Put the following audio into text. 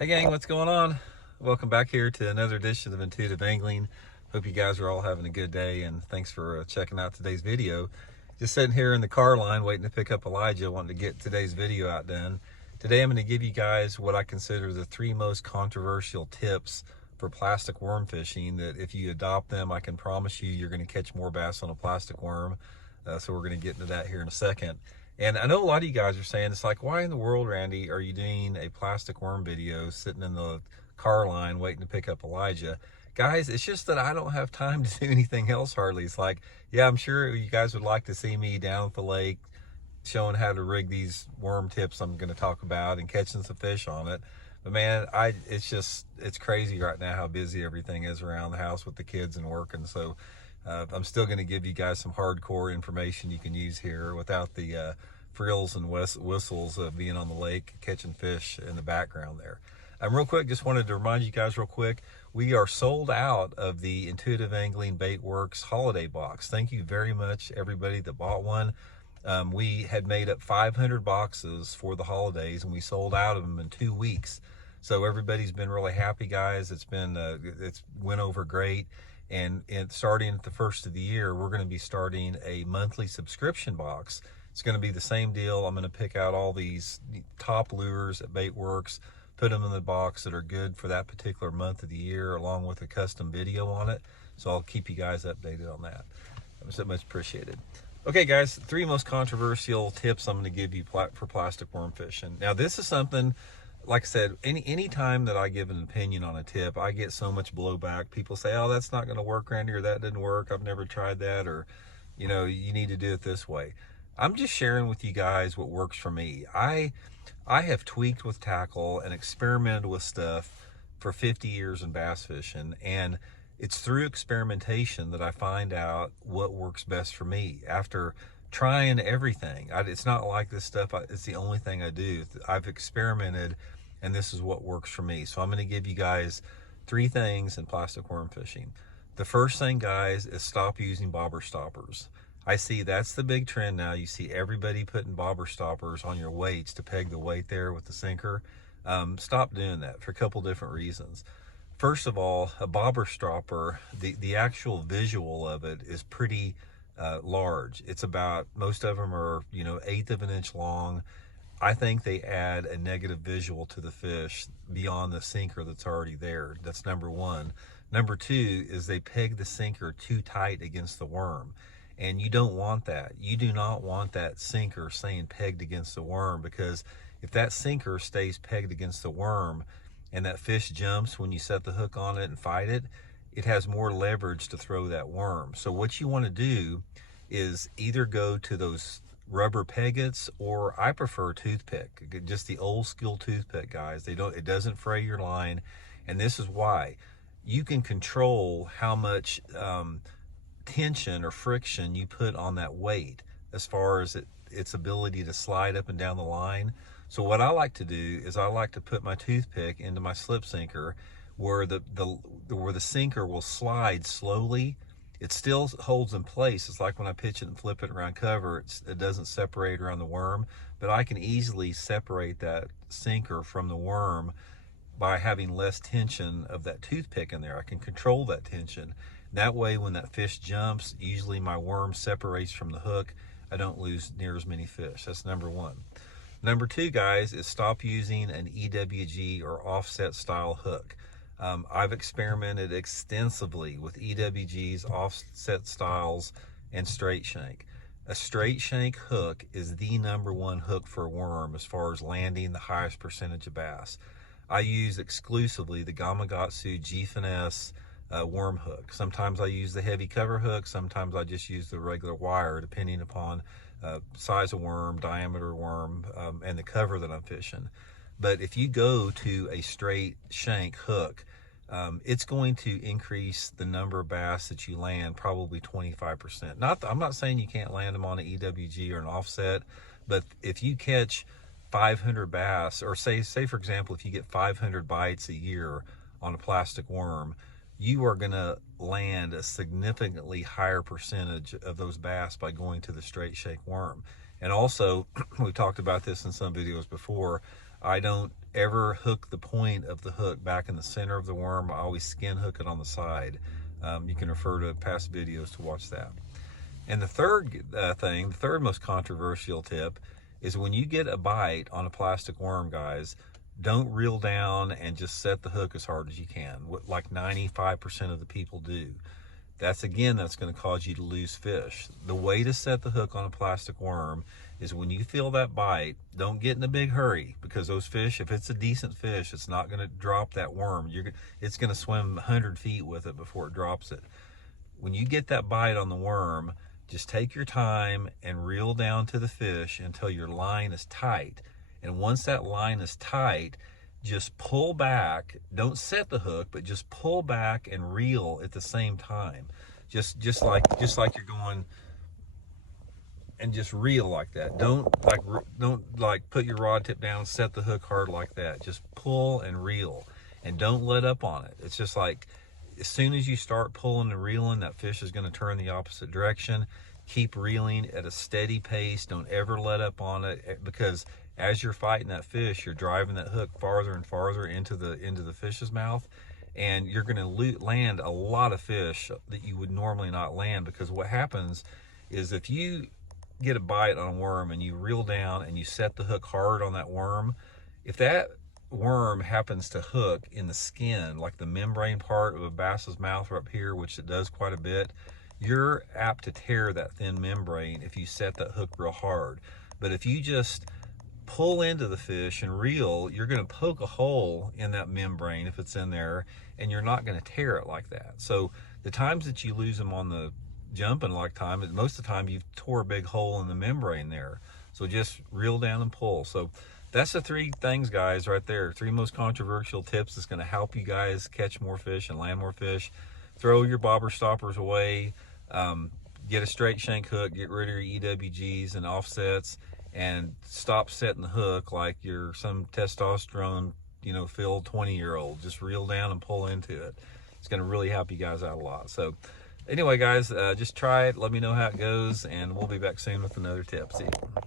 Hey gang, what's going on? Welcome back here to another edition of Intuitive Angling. Hope you guys are all having a good day, and thanks for checking out today's video. Just sitting here in the car line waiting to pick up Elijah, wanting to get today's video out done. Today I'm going to give you guys what I consider the 3 most controversial tips for plastic worm fishing that if you adopt them, I can promise you're going to catch more bass on a plastic worm. So we're going to get into that here in a second. And I know a lot of you guys are saying, it's like, why in the world, Randy, are you doing a plastic worm video sitting in the car line waiting to pick up Elijah? Guys, it's just that I don't have time to do anything else hardly. It's like, yeah, I'm sure you guys would like to see me down at the lake showing how to rig these worm tips I'm going to talk about and catching some fish on it. But man, it's crazy right now how busy everything is around the house with the kids and working. So I'm still going to give you guys some hardcore information you can use here without the frills and whistles of being on the lake catching fish in the background there. Real quick, just wanted to remind you guys real quick, we are sold out of the Intuitive Angling Bait Works holiday box. Thank you very much everybody that bought one. We had made up 500 boxes for the holidays and we sold out of them in 2 weeks. So everybody's been really happy, guys. It's went over great. And starting at the first of the year, we're going to be starting a monthly subscription box. It's going to be the same deal. I'm going to pick out all these top lures at Baitworks, put them in the box that are good for that particular month of the year, along with a custom video on it. So I'll keep you guys updated on that. So much appreciated. Okay, guys, 3 most controversial tips I'm going to give you for plastic worm fishing. Now, this is something, like I said, any time that I give an opinion on a tip, I get so much blowback. People say, oh, that's not going to work, Randy, or that didn't work. I've never tried that, or, you know, you need to do it this way. I'm just sharing with you guys what works for me. I have tweaked with tackle and experimented with stuff for 50 years in bass fishing, and it's through experimentation that I find out what works best for me. After trying everything, it's not like this stuff, it's the only thing I do. I've experimented, and this is what works for me. So I'm going to give you guys 3 things in plastic worm fishing. The first thing, guys, is stop using bobber stoppers. I see that's the big trend now. You see everybody putting bobber stoppers on your weights to peg the weight there with the sinker. Stop doing that for a couple different reasons. First of all, a bobber stopper, the actual visual of it is pretty large. It's about, most of them are, you know, 1/8 of an inch long. I think they add a negative visual to the fish beyond the sinker that's already there. That's number one. Number 2 is they peg the sinker too tight against the worm. And you don't want that. You do not want that sinker staying pegged against the worm, because if that sinker stays pegged against the worm and that fish jumps when you set the hook on it and fight it, it has more leverage to throw that worm. So what you want to do is either go to those rubber peggets, or I prefer toothpick, just the old school toothpick, guys. It doesn't fray your line, and this is why. You can control how much tension or friction you put on that weight as far as its ability to slide up and down the line. So what I like to do is I like to put my toothpick into my slip sinker where the sinker will slide slowly. It still holds in place. It's like when I pitch it and flip it around cover, it doesn't separate around the worm, but I can easily separate that sinker from the worm by having less tension of that toothpick in there. I can control that tension. That way, when that fish jumps, usually my worm separates from the hook. I don't lose near as many fish. That's number 1. Number 2, guys, is stop using an EWG or offset style hook. I've experimented extensively with EWGs, offset styles, and straight shank. A straight shank hook is the number 1 hook for a worm as far as landing the highest percentage of bass. I use exclusively the Gamakatsu G-Finesse worm hook. Sometimes I use the heavy cover hook, sometimes I just use the regular wire, depending upon size of worm, diameter worm, and the cover that I'm fishing. But if you go to a straight shank hook, it's going to increase the number of bass that you land probably 25%. I'm not saying you can't land them on an EWG or an offset, but if you catch 500 bass, or say for example, if you get 500 bites a year on a plastic worm, you are going to land a significantly higher percentage of those bass by going to the straight shank worm. And also, we talked about this in some videos before, I don't ever hook the point of the hook back in the center of the worm. I always skin hook it on the side. You can refer to past videos to watch that. And the third the third most controversial tip is when you get a bite on a plastic worm, guys, don't reel down and just set the hook as hard as you can, like 95% of the people do. That's going to cause you to lose fish. The way to set the hook on a plastic worm is when you feel that bite, don't get in a big hurry, because those fish, if it's a decent fish, it's not going to drop that worm. It's going to swim 100 feet with it before it drops it. When you get that bite on the worm, just take your time and reel down to the fish until your line is tight. And once that line is tight, just pull back. Don't set the hook, but just pull back and reel at the same time. Just like you're going, and just reel like that. Don't put your rod tip down, set the hook hard like that. Just pull and reel, and don't let up on it. It's just like, as soon as you start pulling and reeling, that fish is going to turn the opposite direction. Keep reeling at a steady pace. Don't ever let up on it, because as you're fighting that fish, you're driving that hook farther and farther into the fish's mouth, and you're going to land a lot of fish that you would normally not land. Because what happens is, if you get a bite on a worm and you reel down and you set the hook hard on that worm, if that worm happens to hook in the skin, like the membrane part of a bass's mouth up here, which it does quite a bit, you're apt to tear that thin membrane if you set that hook real hard. But if you just pull into the fish and reel, you're going to poke a hole in that membrane if it's in there, and you're not going to tear it like that. So the times that you lose them on the jumping like time, most of the time you've tore a big hole in the membrane there. So just reel down and pull. So that's the three things, guys, right there. Three most controversial tips that's going to help you guys catch more fish and land more fish. Throw your bobber stoppers away. Get a straight shank hook. Get rid of your EWGs and offsets, and stop setting the hook like you're some testosterone, filled 20-year-old. Just reel down and pull into it. It's going to really help you guys out a lot. So anyway, guys, just try it. Let me know how it goes, and we'll be back soon with another tip. See you.